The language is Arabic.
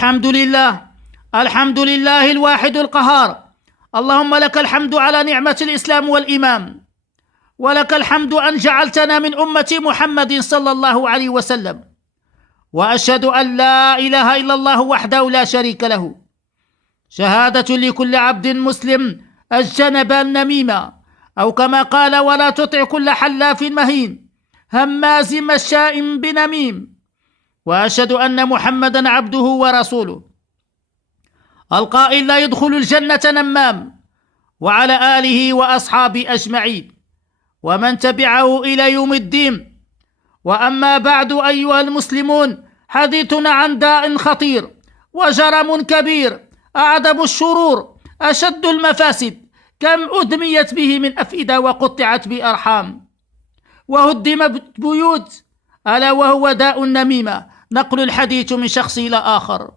الحمد لله الواحد القهار. اللهم لك الحمد على نعمة الإسلام والإيمان، ولك الحمد أن جعلتنا من أمة محمد صلى الله عليه وسلم. وأشهد أن لا إله إلا الله وحده لا شريك له، شهادة لكل عبد مسلم اجتنب النميمة، أو كما قال: ولا تطع كل حلاف مهين هماز مشاء بنميم. وأشهد أن محمدا عبده ورسوله، القائل: لا يدخل الجنة نمام، وعلى آله وأصحابه أجمعين ومن تبعه إلى يوم الدين. وأما بعد أيها المسلمون، حديثنا عن داء خطير وجرم كبير، أعظم الشرور، أشد المفاسد، كم أدميت به من أفئدة وقطعت بأرحام وهدمت بيوت، ألا وهو داء النميمة، نقل الحديث من شخص إلى آخر.